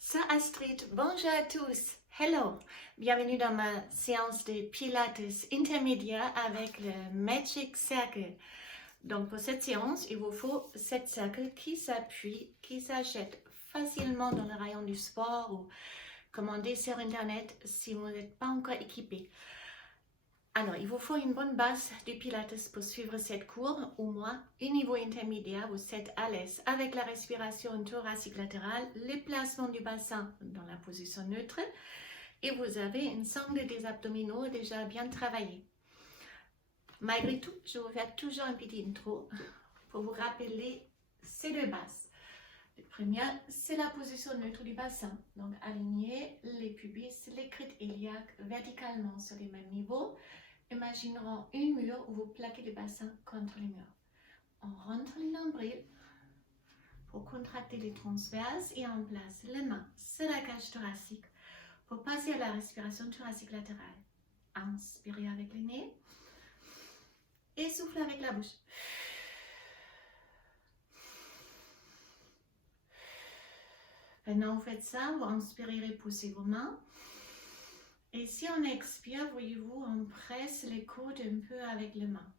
C'est Astrid, bonjour à tous, hello, bienvenue dans ma séance de Pilates intermédiaire avec le Magic Circle. Donc pour cette séance, il vous faut cette cercle qui s'appuie, qui s'achète facilement dans le rayon du sport ou commandé sur internet si vous n'êtes pas encore équipé. Alors, il vous faut une bonne base de Pilates pour suivre cette cours, au moins un niveau intermédiaire, vous êtes à l'aise avec la respiration thoracique latérale, le placement du bassin dans la position neutre et vous avez une sangle des abdominaux déjà bien travaillée. Malgré tout, je vous fais toujours un petit intro pour vous rappeler ces deux bases. La première, c'est la position neutre du bassin. Donc, aligner les pubis, les crêtes iliaques verticalement sur les mêmes niveaux. Imaginons un mur où vous plaquez le bassin contre le mur. On rentre le nombril pour contracter les transverses et on place les mains sur la cage thoracique pour passer à la respiration thoracique latérale. Inspirez avec le nez et soufflez avec la bouche. Maintenant, vous faites ça, vous inspirez, poussez vos mains. Et si on expire, voyez-vous, on presse les coudes un peu avec les mains.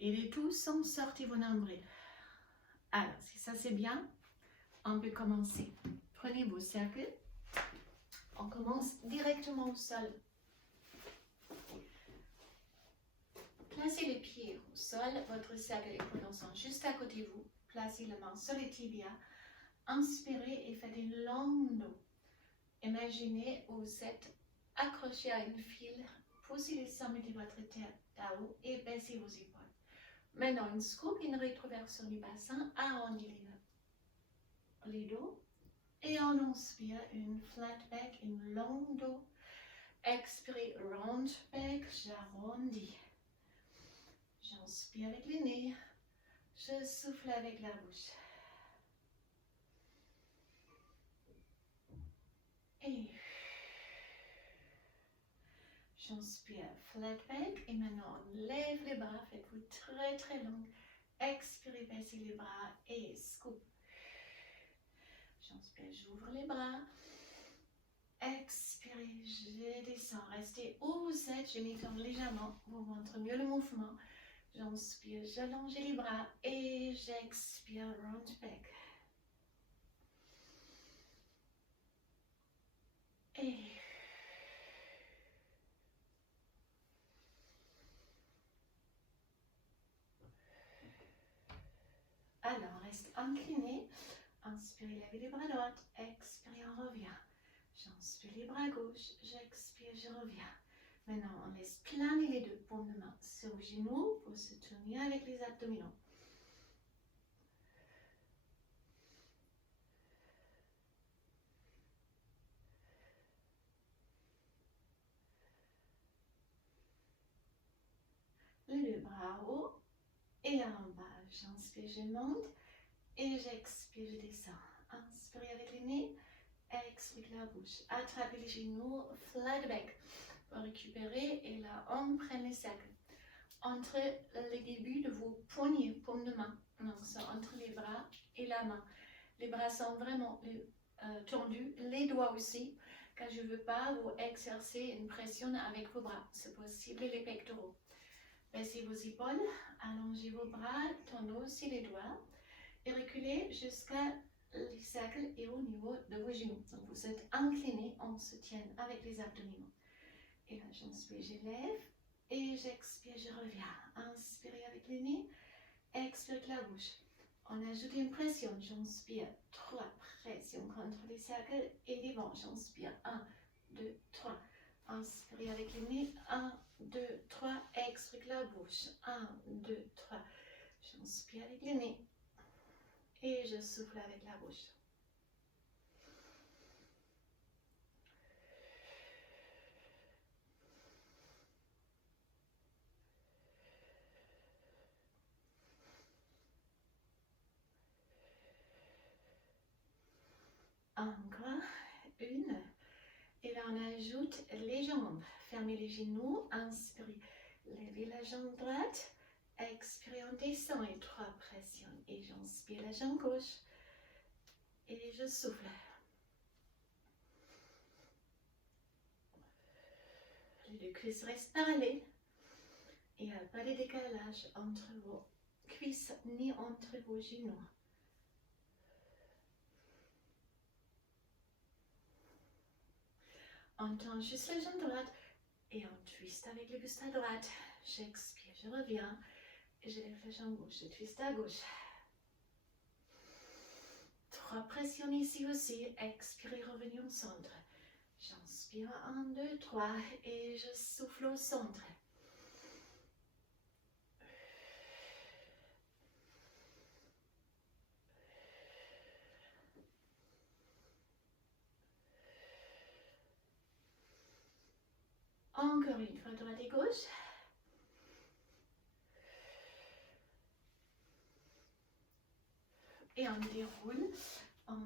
Et le tout sans sortir vos nombrils. Alors, si ça c'est bien, on peut commencer. Prenez vos cercles. On commence directement au sol. Placez les pieds au sol, votre cercle est prononçant juste à côté de vous. Placez les mains sur les tibias. Inspirez et faites une longue dos. Imaginez où vous êtes accroché à une fil. Poussez le sommet de votre tête là-haut et baissez vos épaules. Maintenant, une scoop, une rétroversion du bassin, arrondissez les dos. Et on inspire une flat back, une longue dos. Expirez, round back, j'arrondis. J'inspire avec le nez. Je souffle avec la bouche. Et j'inspire, flat back. Et maintenant, on lève les bras. Faites-vous très très long. Expirez, baissez les bras et scoop. J'inspire, j'ouvre les bras. Expirez, je descends. Restez où vous êtes. Je m'étends légèrement. Vous montre mieux le mouvement. J'inspire, j'allonge les bras et j'expire, round back. Et alors, on reste incliné. Inspirez, levez les bras droits. Expirez, on revient. J'inspire les bras gauche. J'expire, je reviens. Maintenant, on laisse planer les deux paumes de main sur vos genoux pour se tenir avec les abdominaux. Les deux bras haut et en bas. J'inspire, je monte et j'expire, je descends. Inspirez avec le nez. Expirez la bouche. Attrapez les genoux, flat back. Pour récupérer et là, on prend les cercles. Entre les débuts de vos poignets, paumes de main. Donc, c'est entre les bras et la main. Les bras sont vraiment tendus, les doigts aussi, car je ne veux pas vous exercer une pression avec vos bras. C'est possible les pectoraux. Baissez vos épaules, allongez vos bras, tendez aussi les doigts et reculez jusqu'à les cercles et au niveau de vos genoux. Donc, vous êtes incliné, on se tient avec les abdominaux. Et là, j'inspire, je lève et j'expire, je reviens. Inspirez avec le nez, expirez avec la bouche. On ajoute une pression, j'inspire, 3, pression contre les cercles et devant, j'inspire, 1, 2, 3. Inspirez avec le nez, 1, 2, 3, expirez avec la bouche, 1, 2, 3. J'inspire avec le nez et je souffle avec la bouche. Encore une. Et là, on ajoute les jambes. Fermez les genoux, inspirez. Levez la jambe droite, expirez, on descend et 3 pressions. Et j'inspire la jambe gauche et je souffle. Les deux cuisses restent parallèles. Et il n'y a pas de décalage entre vos cuisses ni entre vos genoux. On tend juste la jambe droite et on twiste avec le buste à droite. J'expire, je reviens et je lève la jambe gauche, je twiste à gauche. 3 pressions ici aussi. Expirez, revenez au centre. J'inspire 1, 2, 3 et je souffle au centre. Encore une fois, droite et gauche. Et on déroule en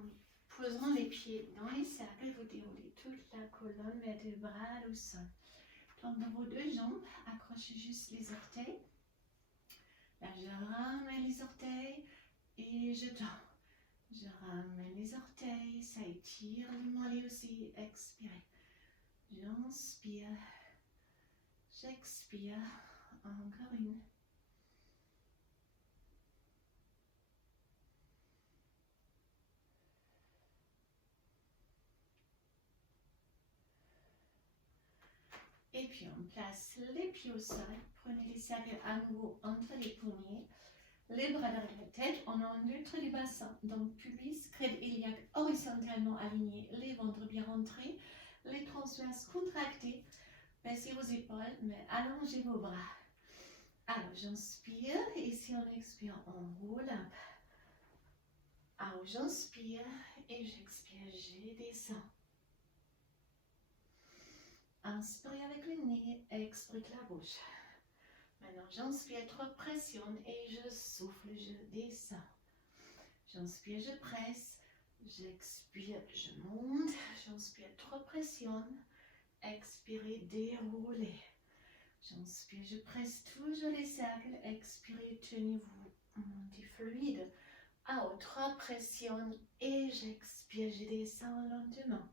posant les pieds dans les cercles. Vous déroulez toute la colonne vertébrale au sol. Plante dans vos deux jambes, accrochez juste les orteils. Là, je ramène les orteils et je tends. Je ramène les orteils, ça étire le mollet aussi. Expirez. J'inspire. J'expire. Encore une. Et puis on place les pieds au sol. Prenez les cercles à nouveau entre les poignets. Les bras derrière la tête, on en neutre du bassin. Donc pubis, crête iliaque horizontalement alignée, les ventres bien rentrés, les transverses contractés. Baissez vos épaules, mais allongez vos bras. Alors j'inspire, et si on expire, on roule un peu. Alors j'inspire, et j'expire, je descends. Inspirez avec le nez, expirez la bouche. Maintenant, j'inspire, 3 pressions et je souffle, je descends. J'inspire, je presse. J'expire, je monte. J'inspire, 3 pressions. Expirez, déroulez. J'inspire, je presse toujours les cercles. Expirez, tenez-vous. Montez fluide. Alors, 3 pressions et j'expire, je descends lentement.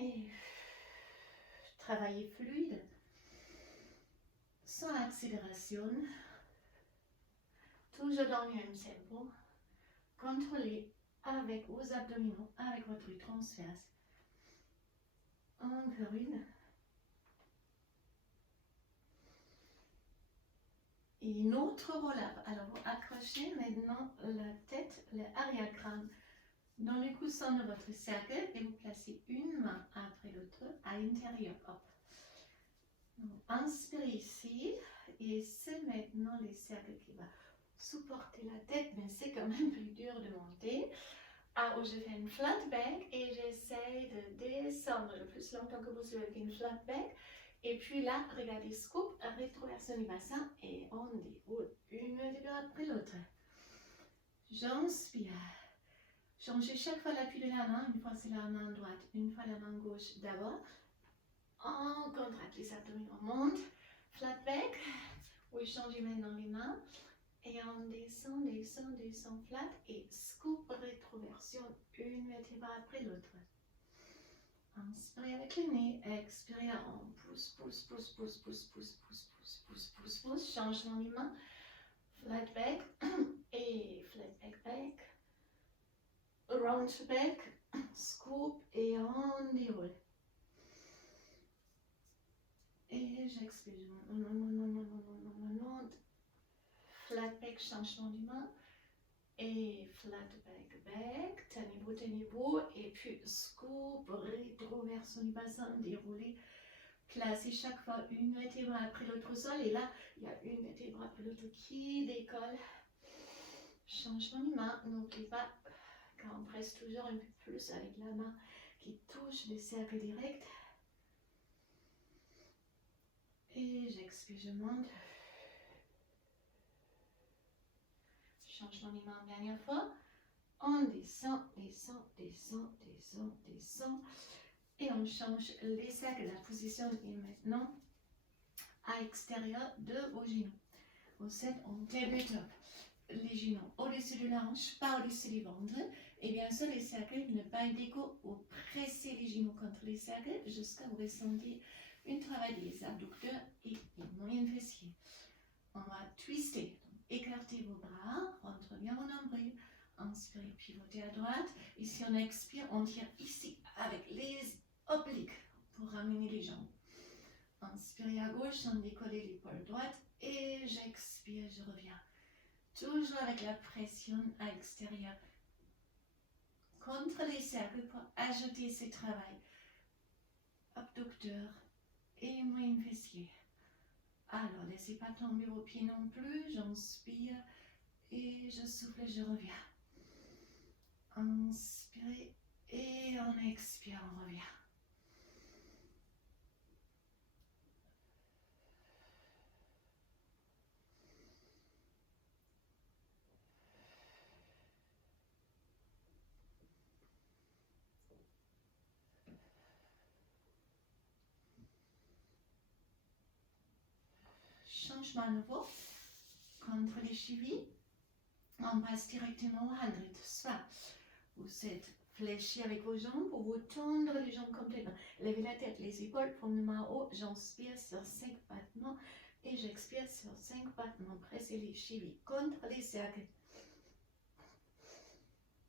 Et travaillez fluide, sans accélération, toujours dans le même tempo. Contrôlez avec vos abdominaux, avec votre transverse. Encore une. Et une autre roll-up. Alors vous accrochez maintenant la tête, l'arrière-crâne dans le coussin de votre cercle et vous placez une main après l'autre à l'intérieur. Hop. Donc, inspirez ici et c'est maintenant les cercles qui vont supporter la tête, mais c'est quand même plus dur de monter. Alors je fais une flat back et j'essaie de descendre le plus longtemps que possible avec une flat back. Et puis là, regardez, scoop, rétroversion du bassin et on déroule une vertèbre après l'autre. J'inspire. Changez chaque fois l'appui de la main. Une fois c'est la main droite, une fois la main gauche d'abord. On contracte les abdominaux, on monte. Flat back. Oui, changez maintenant les mains. Et on descend, descend, descend flat et scoop, rétroversion, une vertèbre après l'autre. Inspirez avec le nez, expirez, on pousse, pousse, pousse, pousse, pousse, pousse, pousse, pousse, pousse, pousse, pousse, changement des mains, flat back et flat back, back, round back, scoop et on déroule. Et j'expire, flat back, changement des mains. Et flat back, back, tenez-vous, et puis scoop, rétroversion du bassin, déroulez, placez chaque fois une vertèbre après l'autre au sol, et là, il y a une vertèbre après l'autre qui décolle. Changement de main, n'oubliez pas, quand on presse toujours un peu plus avec la main qui touche les cercles directs. Et j'expire, je monte. Changement des mains, dernière fois. On descend, descend, descend, descend, descend. Et on change les cercles. La position est maintenant à l'extérieur de vos genoux. Au set, on tabletop. les genoux au-dessus de la hanche, pas au-dessus du ventre. Et bien sûr, les cercles, ne pas d'écho, vous pressez les genoux contre les cercles jusqu'à vous ressentir un travail des abducteurs et des moyens fessiers. On va twister, donc écartez vos bras, rentrez bien vos nombril, inspirez, pivotez à droite. Et si on expire, on tire ici avec les obliques pour ramener les jambes. Inspirez à gauche, on décolle l'épaule droite et j'expire, je reviens. Toujours avec la pression à l'extérieur contre les cercles pour ajouter ce travail abducteur et moyen fessier. Alors, laissez pas tomber vos pieds non plus. J'inspire et je souffle, je reviens. Inspirez et on expire, on revient. Changement nouveau. Contre les chevilles, on passe directement au 100. Soit vous êtes fléchi avec vos jambes ou vous tendre les jambes complètement. Levez la tête, les épaules, paume de main haut. J'inspire sur 5 battements et j'expire sur 5 battements. Pressez les chevilles contre les cercles.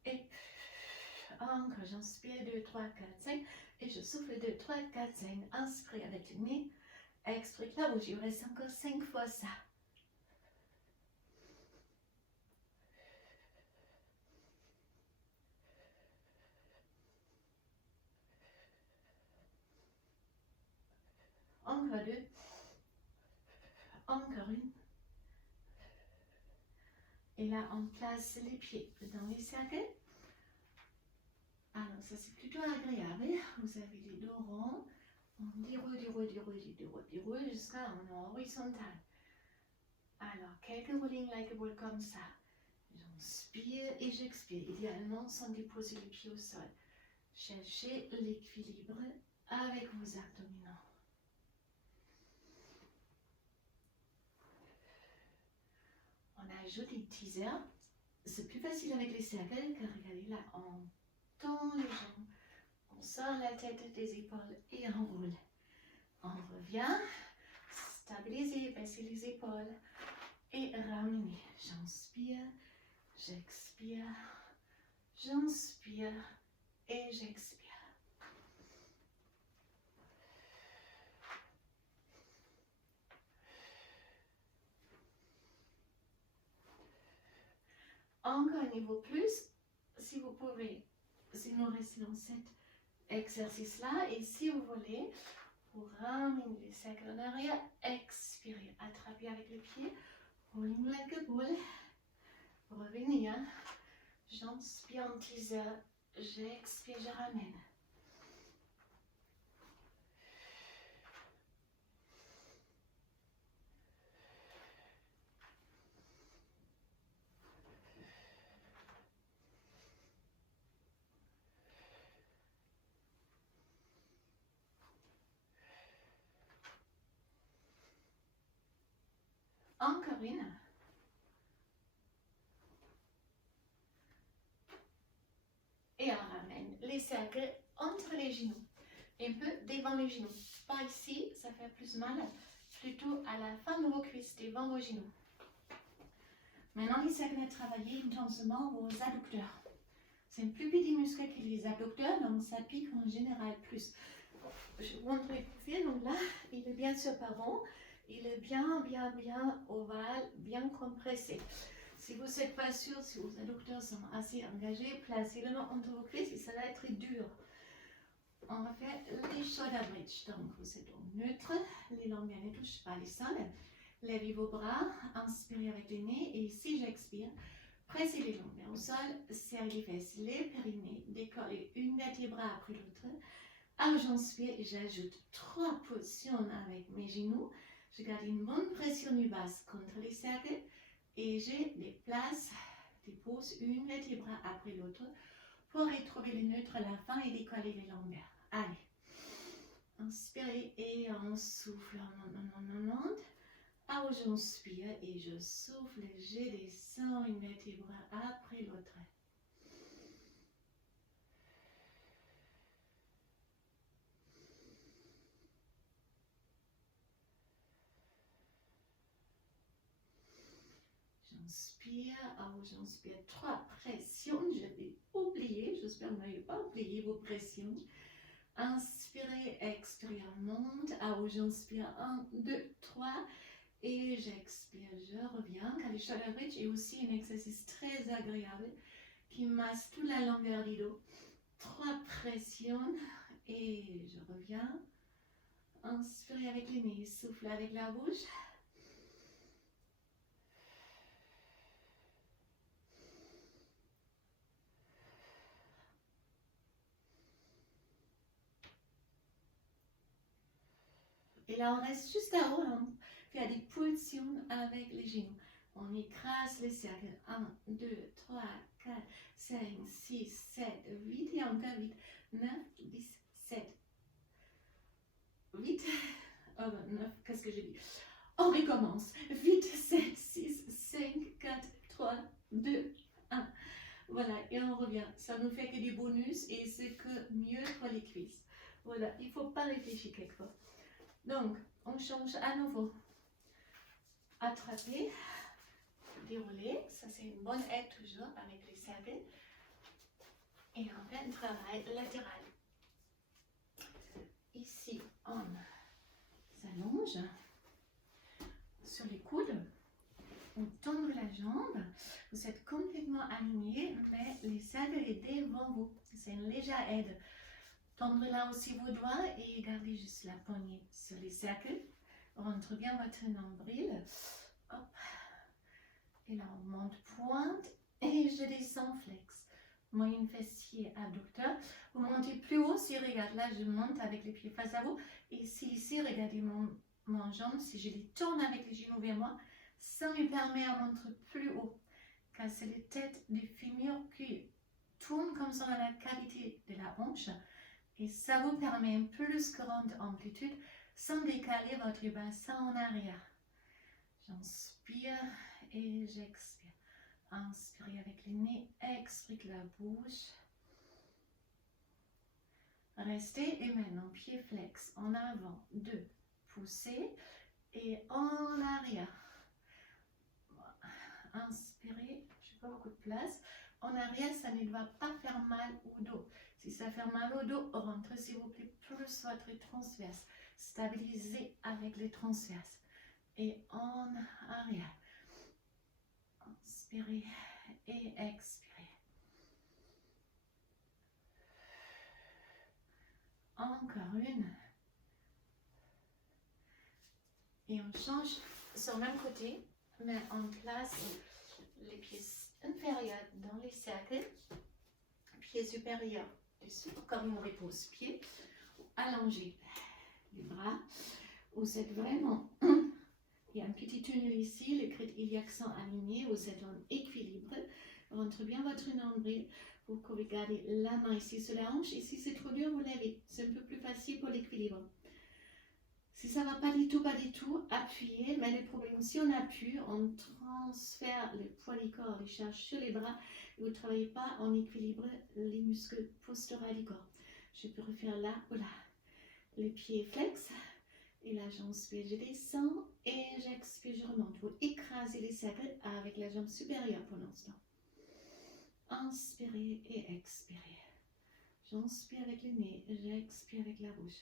Et encore, j'inspire 2, 3, 4, 5 et je souffle 2, 3, 4, 5. Inspirez avec le nez, expirez la bouche. Il reste encore 5 fois ça. Encore 2. Encore une. Et là, on place les pieds dans les cercles. Alors, ça c'est plutôt agréable. Vous avez les dos ronds. On déroule, déroule, déroule, déroule, déroule jusqu'à un horizontal. Alors, quelques rolling like a ball comme ça. J'inspire et j'expire. Idéalement, sans déposer les pieds au sol. Cherchez l'équilibre avec vos abdominaux. On ajoute les teasers. C'est plus facile avec les cercles car regardez là, on tend les jambes, on sort la tête des épaules et on roule. On revient, stabilisez, baissez les épaules et ramenez. J'inspire, j'expire, j'inspire et j'expire. Encore un niveau plus, si vous pouvez, sinon restez dans cet exercice-là. Et si vous voulez, vous ramenez les cercles en arrière, expirez, attrapez avec les pieds, rolling like a ball, revenez, hein. J'inspire en teaser, j'expire, je ramène. Encore une. Et on ramène les cercles entre les genoux. Un peu devant les genoux. Pas ici, ça fait plus mal. Plutôt à la fin de vos cuisses, devant vos genoux. Maintenant, les cercles à travailler intensément vos adducteurs. C'est un plus petit muscle que les abducteurs, donc ça pique en général plus. Je vous montre le profil, donc là, il est bien sûr pas rond. Il est bien ovale, bien compressé. Si vous n'êtes pas sûr, si vos adducteurs sont assez engagés, placez-le entre vos cuisses et ça va être dur. On va faire les shoulder bridge. Donc, vous êtes au neutre, les lombaires ne touchent pas les sols. Levez vos bras, inspirez avec le nez et si j'expire, pressez les lombaires au sol, serrez les fesses, les périnées, décollez une vertébrale après l'autre. Alors, j'inspire et j'ajoute 3 positions avec mes genoux. Je garde une bonne pression du bas contre les cercles et j'ai des places, des pauses, une vertébrale après l'autre pour retrouver le neutre à la fin et décoller les lombaires. Allez, inspirez et on souffle, on monte. Ah, j'inspire et je souffle, je descends une vertèbre après l'autre. J'inspire, j'inspire 3 pressions, j'avais oublié, j'espère que vous n'avez pas oublié vos pressions. Inspirez, expirez, monte, j'inspire 1, 2, 3 et j'expire, je reviens. Kalishara Bridge est aussi un exercice très agréable qui masse toute la longueur du dos. 3 pressions et je reviens. Inspirez avec le nez, soufflez avec la bouche. Et là, on reste juste à haut, on fait des pulsions avec les genoux. On écrase les cercles. 1, 2, 3, 4, 5, 6, 7, 8 et encore 8, 9, 10, 7, 8, 9, qu'est-ce que j'ai dit? On recommence. 8, 7, 6, 5, 4, 3, 2, 1. Voilà, et on revient. Ça nous fait que du bonus et c'est que mieux pour les cuisses. Voilà, il ne faut pas réfléchir quelquefois. Donc, on change à nouveau. Attraper, dérouler, ça c'est une bonne aide toujours avec les cercles. Et on fait un travail latéral. Ici, on s'allonge sur les coudes. On tend la jambe. Vous êtes complètement aligné, mais les cercles sont devant vous. C'est une légère aide. Tendre là aussi vos doigts et gardez juste la poignée sur les cercles. Rentre bien votre nombril. Hop. Et là, on monte pointe et je descends flex. Moyen fessier abducteur. Vous montez plus haut. Si regarde là, je monte avec les pieds face à vous. Et si ici, regardez mon jambe, si je les tourne avec les genoux vers moi, ça me permet à monter plus haut. Car c'est la tête du fémur qui tourne comme ça dans la cavité de la hanche. Et ça vous permet une plus grande amplitude sans décaler votre bassin en arrière. J'inspire et j'expire. Inspirez avec le nez, expirez la bouche. Restez et maintenant pied flex en avant, 2, poussez et en arrière. Inspirez, je n'ai pas beaucoup de place. En arrière, ça ne doit pas faire mal au dos. Si ça fait mal au dos, rentrez s'il vous plaît plus votre transverse. Stabilisez avec les transverses. Et en arrière. Inspirez et expirez. Encore une. Et on change sur le même côté, mais on place les pieds inférieurs dans les cercles, pieds supérieurs dessus, comme on repose pied, allongez les bras. Vous êtes vraiment, il y a un petit tunnel ici, le crête iliaque sont alignés, vous êtes en équilibre. Rentre bien votre nombril. Vous pouvez garder la main ici sur la hanche. Et si c'est trop dur, vous levez. C'est un peu plus facile pour l'équilibre. Si ça ne va pas du tout, appuyez. Mais le problème, si on appuie, on transfère le poids du corps, les charges sur les bras. Et vous ne travaillez pas en équilibre les muscles postérieurs du corps. Je peux refaire là ou là. Les pieds flex. Et là, j'inspire, je descends. Et j'expire, je remonte. Vous écrasez les cercles avec la jambe supérieure pour l'instant. Inspirez et expirez. J'inspire avec le nez, j'expire avec la bouche.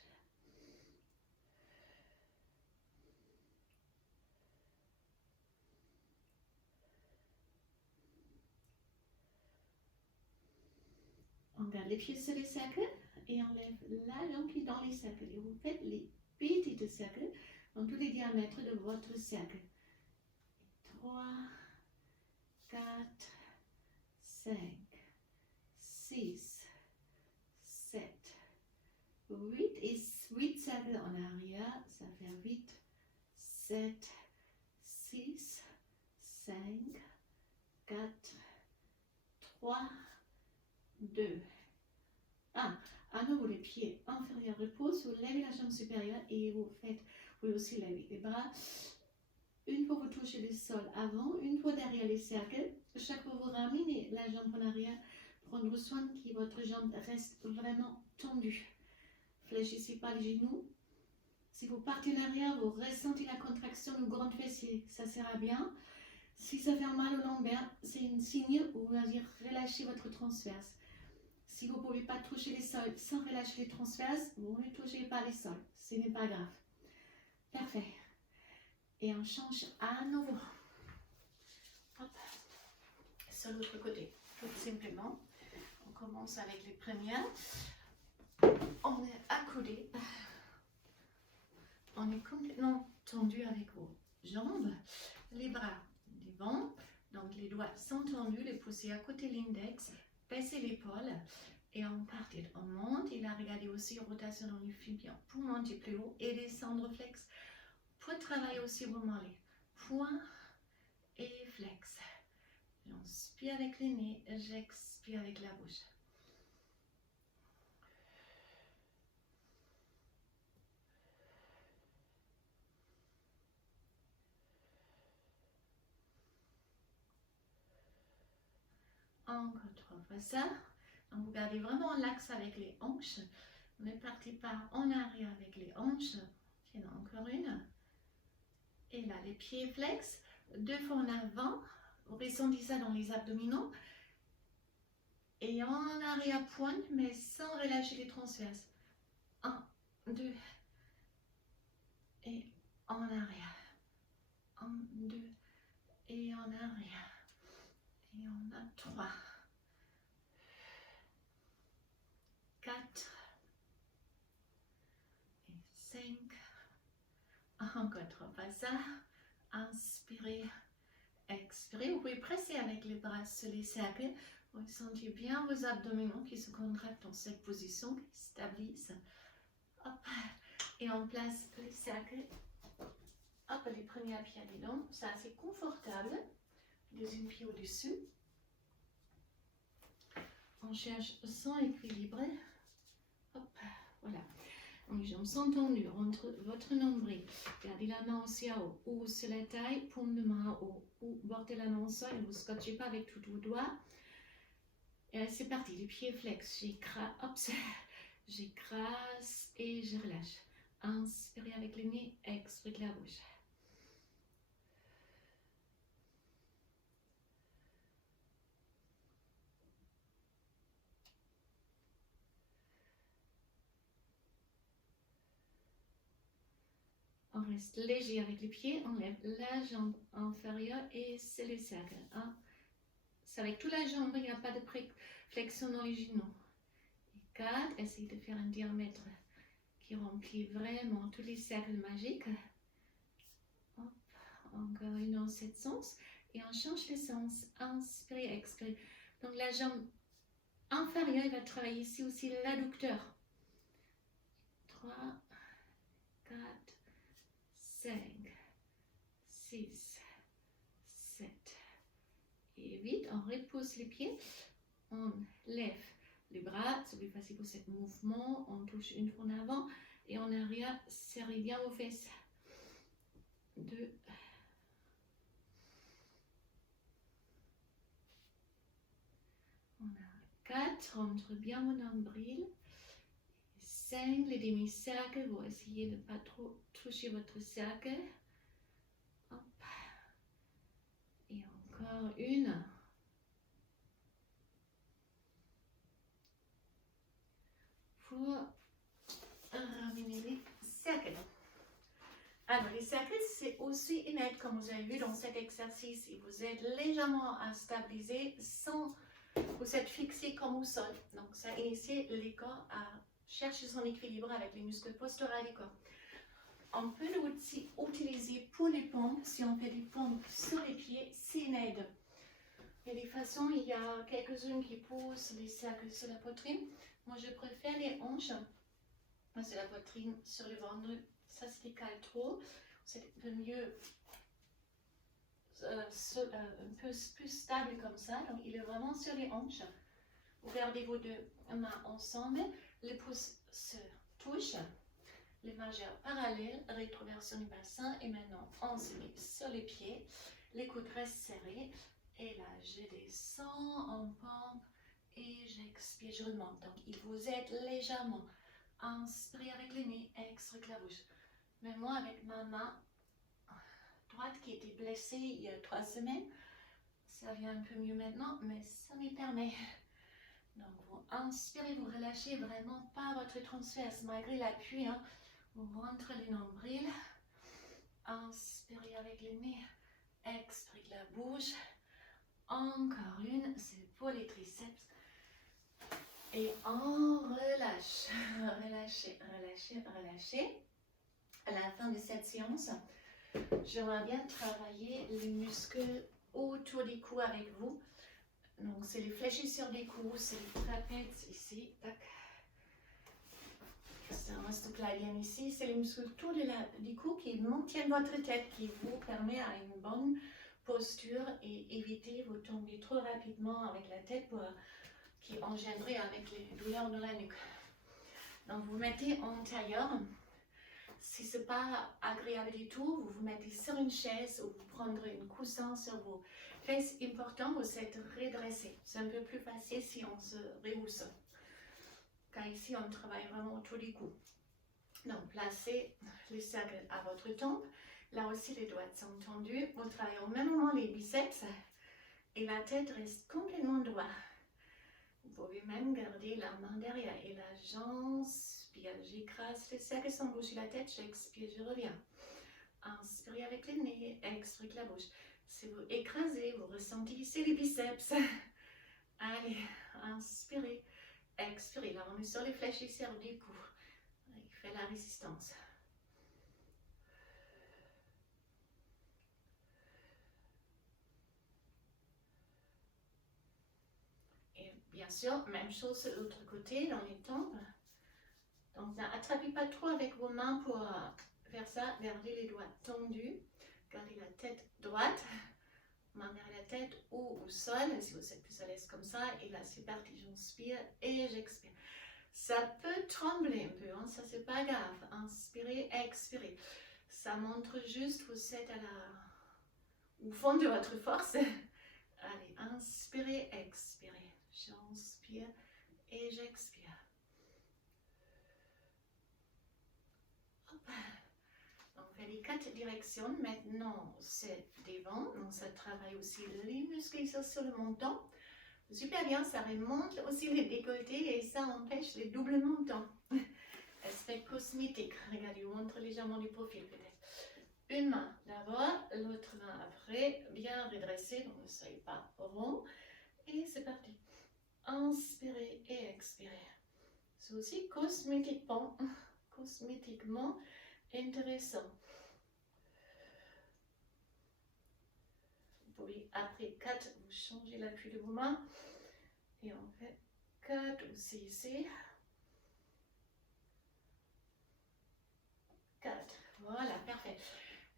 On garde les pieds sur les cercles et on lève la jambe qui est dans les cercles. Et vous faites les petits cercles dans tous les diamètres de votre cercle. 3, 4, 5, 6, 7, 8 et 8 cercles en arrière. Ça fait 8, 7, 6, 5, 4, 3, 2, 1. À nouveau, les pieds inférieurs reposent. Vous levez la jambe supérieure et vous aussi levez les bras. une fois vous touchez le sol avant, une fois derrière les cercles. Chaque fois vous ramenez la jambe en arrière, prendre soin que votre jambe reste vraiment tendue. Fléchissez pas les genoux. Si vous partez en arrière, vous ressentez la contraction du grand fessier, ça sera bien. Si ça fait mal au lombaire, c'est un signe où on va dire relâchez votre transverse. Si vous ne pouvez pas toucher les sols sans relâcher les transverses, vous ne touchez pas les sols, ce n'est pas grave. Parfait. Et on change à nouveau. Hop. Sur l'autre côté, tout simplement. On commence avec les premières. On est accoudé. On est complètement tendu avec vos jambes. Les bras devant. Donc les doigts sont tendus, les poussez à côté de l'index. Baissez l'épaule. Et on part. On monte. Il a regardé aussi rotation dans le fibien pour monter plus haut et descendre flex. Pour travailler aussi vos mollets. Point et flex. J'inspire avec le nez, j'expire avec la bouche. Encore 3 fois ça. Donc vous gardez vraiment l'axe avec les hanches. Ne partez pas en arrière avec les hanches. Tiens, encore une. Et là, les pieds flex. 2 fois en avant. Vous ressentez ça dans les abdominaux. Et en arrière pointe, mais sans relâcher les transverses. 1, 2. Et en arrière. 1, 2. Et en arrière. Et on a 3, 4 et 5. Encore 3 fois ça. Inspirez, expirez. Vous pouvez presser avec les bras sur les cercles. Vous sentez bien vos abdominaux qui se contractent dans cette position, qui stabilisent. Hop. Et on place les cercles. Hop, les premiers pieds dedans. C'est assez confortable. Deuxième pied au-dessus. On cherche son équilibre. Hop, voilà. Donc, les jambes sont tendues entre votre nombril. Gardez la main aussi à haut ou sur la taille, paume de main à haut ou portez la main au sol et vous ne scotchez pas avec tous vos doigts. Et c'est parti, les pieds flex. J'écrase et je relâche. Inspirez avec le nez, expirez avec la bouche. On reste léger avec les pieds, on lève la jambe inférieure et c'est les cercles. C'est avec toute la jambe, il n'y a pas de flexion dans les genoux. Et 4, essayez de faire un diamètre qui remplit vraiment tous les cercles magiques. Hop, encore une dans ce sens. Et on change le sens. Inspirez, expirez. Donc la jambe inférieure, il va travailler ici aussi l'adducteur. 3, 4, 5, 6, 7 et 8. On repousse les pieds. On lève les bras. C'est plus facile pour ce mouvement. On touche une fois en avant et en arrière. Serrez bien vos fesses. 2. On a 4. Rentre bien mon nombril. 5, les demi-cercles, vous essayez de ne pas trop toucher votre cercle. Hop. Et encore une. Pour ramener les cercles. Alors, les cercles, c'est aussi une aide, comme vous avez vu dans cet exercice. Il vous aide légèrement à stabiliser sans vous êtes fixé comme au sol. Donc, ça initie le corps à chercher son équilibre avec les muscles posturaux du corps. On peut aussi utiliser pour les pompes, si on fait des pompes sur les pieds, c'est une aide. Il y a des façons, il y a quelques-unes qui posent les cercles sur la poitrine. Moi, je préfère les hanches. C'est la poitrine sur le ventre. Ça, c'est décale trop. C'est un peu mieux, un peu plus stable comme ça. Donc, il est vraiment sur les hanches. Vous gardez vos deux mains ensemble. Les pouces se touchent. les majeurs parallèles, rétroversion du bassin. Et maintenant, on se met sur les pieds. Les coudes restent serrés. Et là, je descends en pompe et j'expire, je remonte. Donc, il vous aide légèrement. Inspirez avec le nez, expirez avec la bouche. Mais moi, avec ma main droite qui était blessée il y a 3 semaines, ça vient un peu mieux maintenant, mais ça me permet. Donc, vous inspirez, vous relâchez vraiment pas votre transverse malgré l'appui. Hein. Vous montrez le nombril. Inspirez avec le nez, expirez avec la bouche. Encore une, c'est pour les triceps. Et on relâche, relâchez, relâchez, relâchez. À la fin de cette séance, j'aimerais bien travailler les muscles autour du cou avec vous. Donc, c'est les fléchisseurs du cou, c'est les trapèzes ici. Tac. Ça reste bien ici. C'est les muscles autour du cou qui maintiennent votre tête, qui vous permet à une bonne posture et éviter vous tomber trop rapidement avec la tête qui engendrerait avec les douleurs dans la nuque. Donc, vous mettez en tailleur. Si ce n'est pas agréable du tout, vous vous mettez sur une chaise ou vous prendrez une coussin sur vos fesses. Important, vous êtes redressé. C'est un peu plus facile si on se rehausse. Car ici, on travaille vraiment autour du cou. Donc, placez les cercles à votre tempe. Là aussi, les doigts sont tendus. Vous travaillez au même moment les biceps et la tête reste complètement droite. Vous pouvez même garder la main derrière et la j'inspire, j'écrase les cercles sans bouger la tête, j'expire, je reviens. Inspirez avec le nez, expirez avec la bouche. Si vous écrasez, vous ressentez ici les biceps. Allez, inspirez, expirez. Là, on est sur les fléchisseurs du cou. Il fait la résistance. Bien sûr, même chose de l'autre côté, dans les tempes. Donc, n'attrapez pas trop avec vos mains pour faire ça. Gardez les doigts tendus. Gardez la tête droite. Main derrière la tête ou au sol, si vous êtes plus à l'aise comme ça. Et là, c'est parti. J'inspire et j'expire. Ça peut trembler un peu, hein, ça c'est pas grave. Inspirez, expirez. Ça montre juste vous êtes au fond de votre force. Allez, inspirez, expirez. J'inspire et j'expire. On fait les 4 directions. Maintenant, c'est devant. Donc, ça travaille aussi les muscles ici sur le menton. Super bien, ça remonte aussi les décolletés et ça empêche les doubles mentons. Aspect cosmétique. Regardez, je vous montre légèrement du profil peut-être. Une main d'abord, l'autre main après, bien redressée, donc ne soyez pas rond. Et c'est parti. Inspirez et expirez. C'est aussi cosmétiquement intéressant. Vous pouvez, après 4, vous changez l'appui de vos mains. Et on fait 4 aussi ici. 4. Voilà, parfait.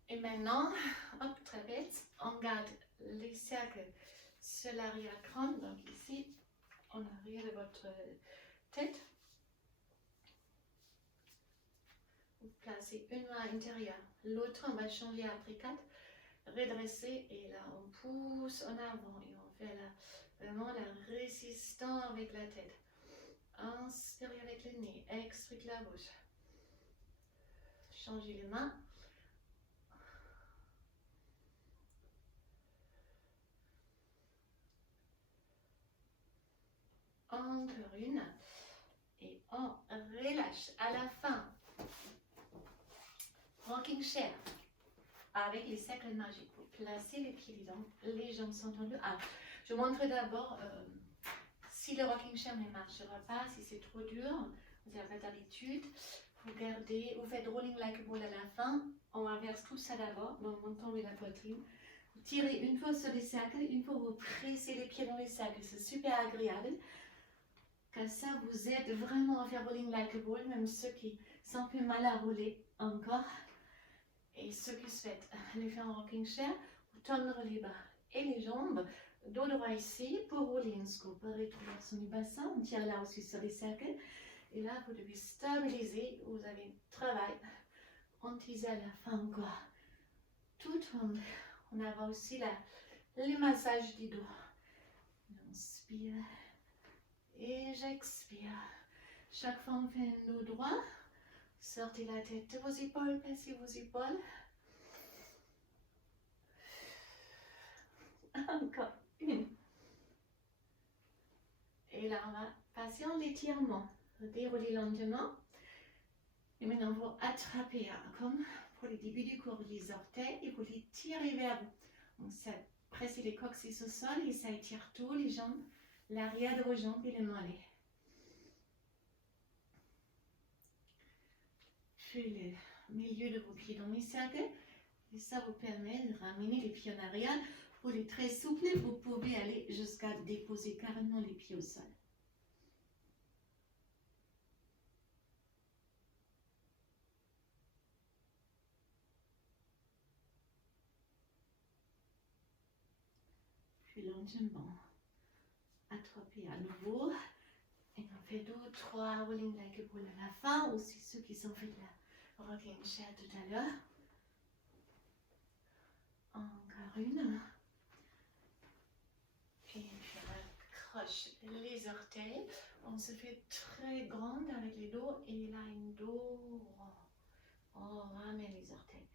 Et maintenant, hop, trapèze. On garde les cercles sur l'arrière-crâne. Donc ici, en arrière de votre tête. Vous placez une main intérieure. L'autre, on va changer après 4. Redresser et là, on pousse en avant. Et on fait vraiment la résistance avec la tête. Inspirez avec le nez. Expirez la bouche. Changez les mains. Encore une. Et on relâche. À la fin, rocking chair. Avec les cercles magiques. Vous placez les pieds dedans. Les jambes sont tendues. Ah, je vous montre d'abord si le rocking chair ne marchera pas, si c'est trop dur. Vous avez pas d'habitude. Vous gardez, vous faites rolling like a ball à la fin. On inverse tout ça d'abord, dans le menton et la poitrine. Vous tirez une fois sur les cercles, une fois vous pressez les pieds dans les cercles. C'est super agréable. Car ça vous aide vraiment à faire rolling like a ball, même ceux qui sont un peu mal à rouler encore. Et ceux qui souhaitent les faire en rocking chair, vous tendre les bras et les jambes. Dos droit ici pour rouler une scoop. Rétroversion du bassin. On tire là aussi sur les cercles. Et là, vous devez stabiliser. Vous avez travail. On tise à la fin encore. Tout tourne. On a aussi le massage du dos. Inspire. Et j'expire. Chaque fois, on fait un dos droit. Sortez la tête de vos épaules, passez vos épaules. Encore une. Et là, on va passer en étirement. Déroulez lentement. Et maintenant, vous attrapez, comme pour le début du cours, les orteils et vous les tirez vers vous. Donc, ça presse les coccyx au sol et ça étire tous les jambes, l'arrière de vos jambes et les mollets. Puis le milieu de vos pieds dans les cercles. Et ça vous permet de ramener les pieds en arrière. Pour les très souples, vous pouvez aller jusqu'à déposer carrément les pieds au sol. Puis lentement, attrapez à nouveau. Et on fait 2 ou 3 rolling like épaule à la fin. Aussi ceux qui sont fait de la rocking chair tout à l'heure. Encore une. Et puis on accroche les orteils. On se fait très grande avec les dos. Et là, une dos. On ramène les orteils.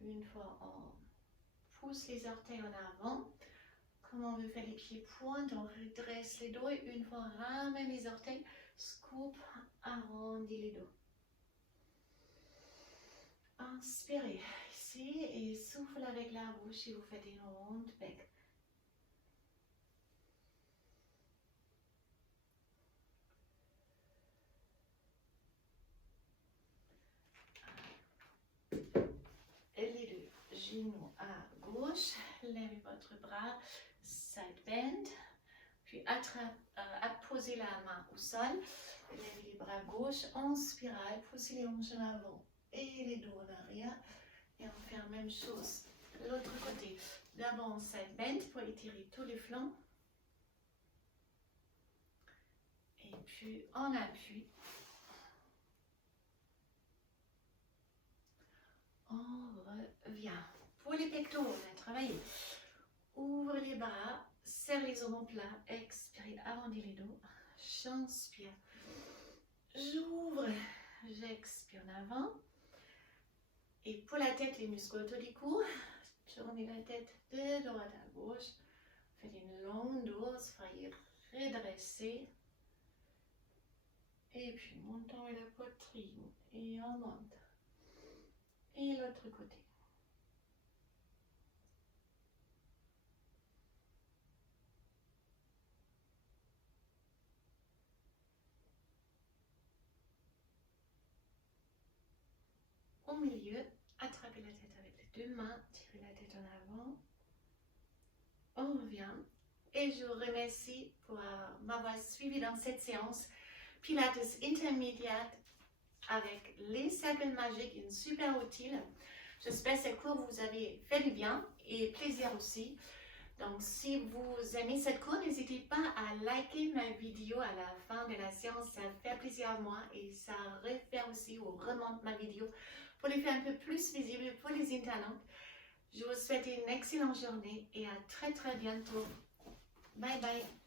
Une fois, on pousse les orteils en avant. Comme on veut faire les pieds pointes, on redresse les dos. Et une fois, on ramène les orteils. Scoop, arrondit les dos. Inspirez ici et souffle avec la bouche et vous faites une ronde bec. Les deux genoux à gauche, levez votre bras, side bend, puis posez la main au sol, levez les bras gauche en spirale, poussez les hanches en avant et les dos en arrière. Et on fait la même chose l'autre côté. D'abord en side bend pour étirer tous les flancs. Et puis en appui. On revient. Pour les pectoraux, on a travaillé. Ouvre les bras, serre les omoplates, expire, arrondis les dos. J'inspire. J'ouvre, j'expire en avant. Et pour la tête, les muscles autour du cou. Tournez la tête de droite à gauche. Faites une longue dose, soyez redressé. Et puis montons la poitrine et on monte. Et l'autre côté. Au milieu, attrapez la tête avec les deux mains, tirez la tête en avant. On revient. Et je vous remercie pour m'avoir suivi dans cette séance Pilates intermédiate avec les cercles magiques, une super utile. J'espère que ce cours vous avez fait du bien et plaisir aussi. Donc, si vous aimez cette cours, n'hésitez pas à liker ma vidéo à la fin de la séance. Ça fait plaisir à moi et ça réfère aussi ou remonte ma vidéo pour les faire un peu plus visible pour les internautes. Je vous souhaite une excellente journée et à très bientôt. Bye bye.